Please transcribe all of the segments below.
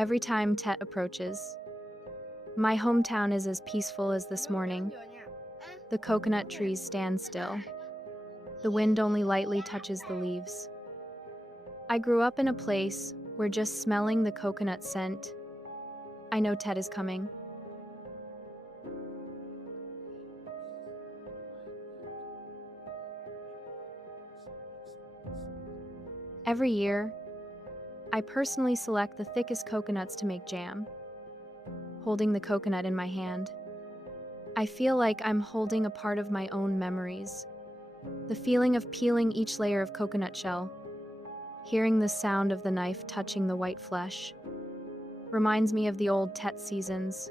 every time Tet approaches. My hometown is as peaceful as this morning. The coconut trees stand still. The wind only lightly touches the leaves. I grew up in a place where just smelling the coconut scent, I know Tet is coming. Every year, I personally select the thickest coconuts to make jam, holding the coconut in my hand. I feel like I'm holding a part of my own memories. The feeling of peeling each layer of coconut shell, hearing the sound of the knife touching the white flesh, reminds me of the old Tet seasons.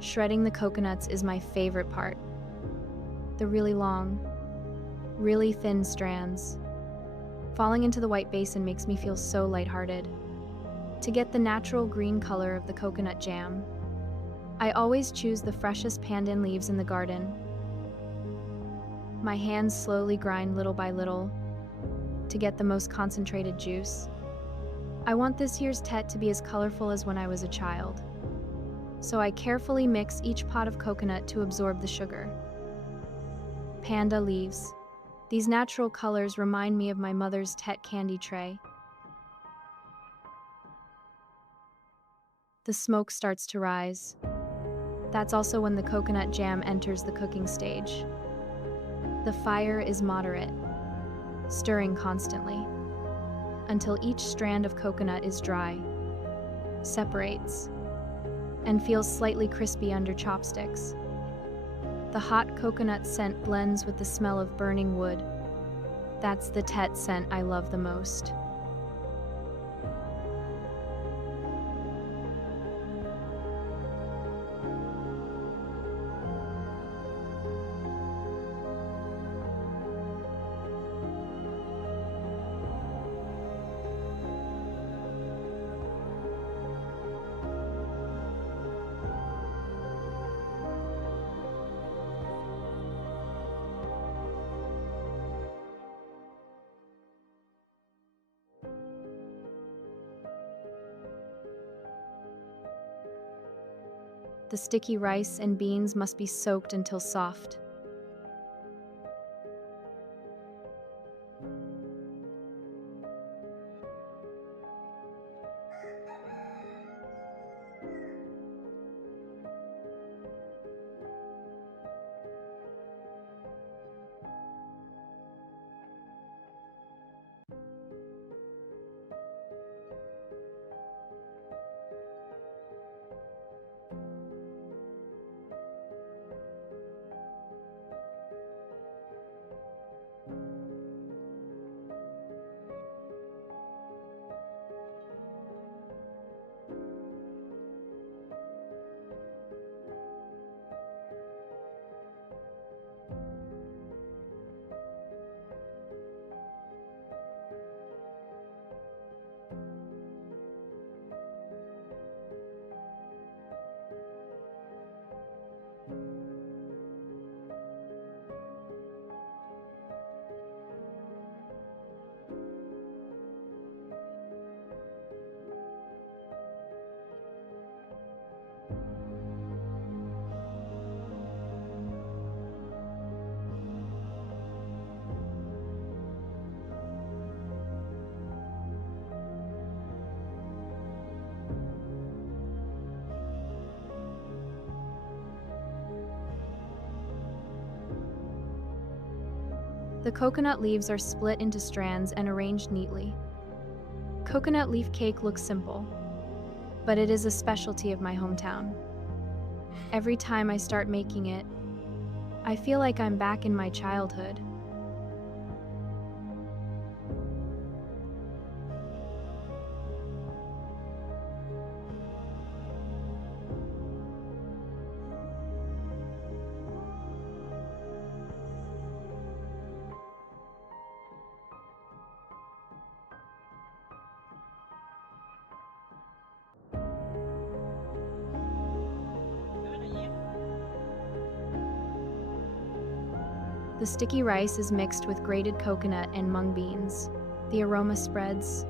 Shredding the coconuts is my favorite part. The really long, really thin strands. Falling into the white basin makes me feel so lighthearted. To get the natural green color of the coconut jam, I always choose the freshest pandan leaves in the garden. My hands slowly grind little by little to get the most concentrated juice. I want this year's Tet to be as colorful as when I was a child. So I carefully mix each pot of coconut to absorb the sugar. Panda leaves. These natural colors remind me of my mother's Tet candy tray. The smoke starts to rise. That's also when the coconut jam enters the cooking stage. The fire is moderate, stirring constantly, until each strand of coconut is dry, separates, and feels slightly crispy under chopsticks. The hot coconut scent blends with the smell of burning wood. That's the Tet scent I love the most. The sticky rice and beans must be soaked until soft. The coconut leaves are split into strands and arranged neatly. Coconut leaf cake looks simple, but it is a specialty of my hometown. Every time I start making it, I feel like I'm back in my childhood. The sticky rice is mixed with grated coconut and mung beans. The aroma spreads,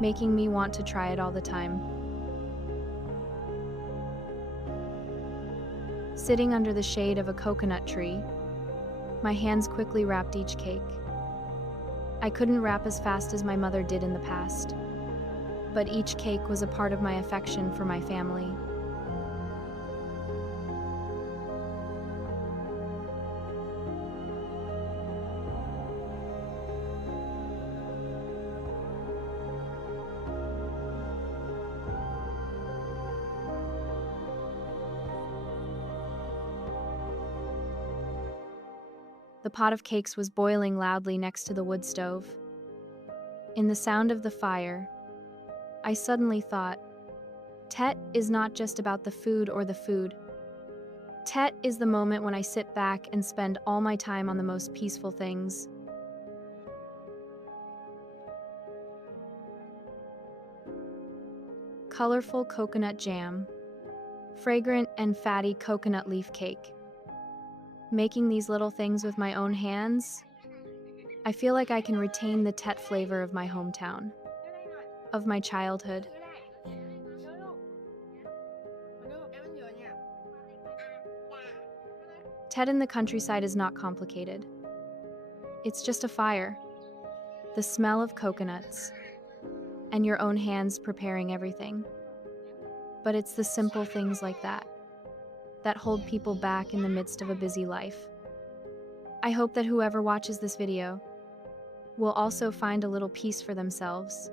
making me want to try it all the time. Sitting under the shade of a coconut tree, my hands quickly wrapped each cake. I couldn't wrap as fast as my mother did in the past, but each cake was a part of my affection for my family. The pot of cakes was boiling loudly next to the wood stove. In the sound of the fire, I suddenly thought, Tet is not just about the food or the food. Tet is the moment when I sit back and spend all my time on the most peaceful things. Colorful coconut jam, fragrant and fatty coconut leaf cake. Making these little things with my own hands, I feel like I can retain the Tet flavor of my hometown, of my childhood. Tet in the countryside is not complicated. It's just a fire, the smell of coconuts, and your own hands preparing everything. But it's the simple things like that hold people back in the midst of a busy life. I hope that whoever watches this video will also find a little peace for themselves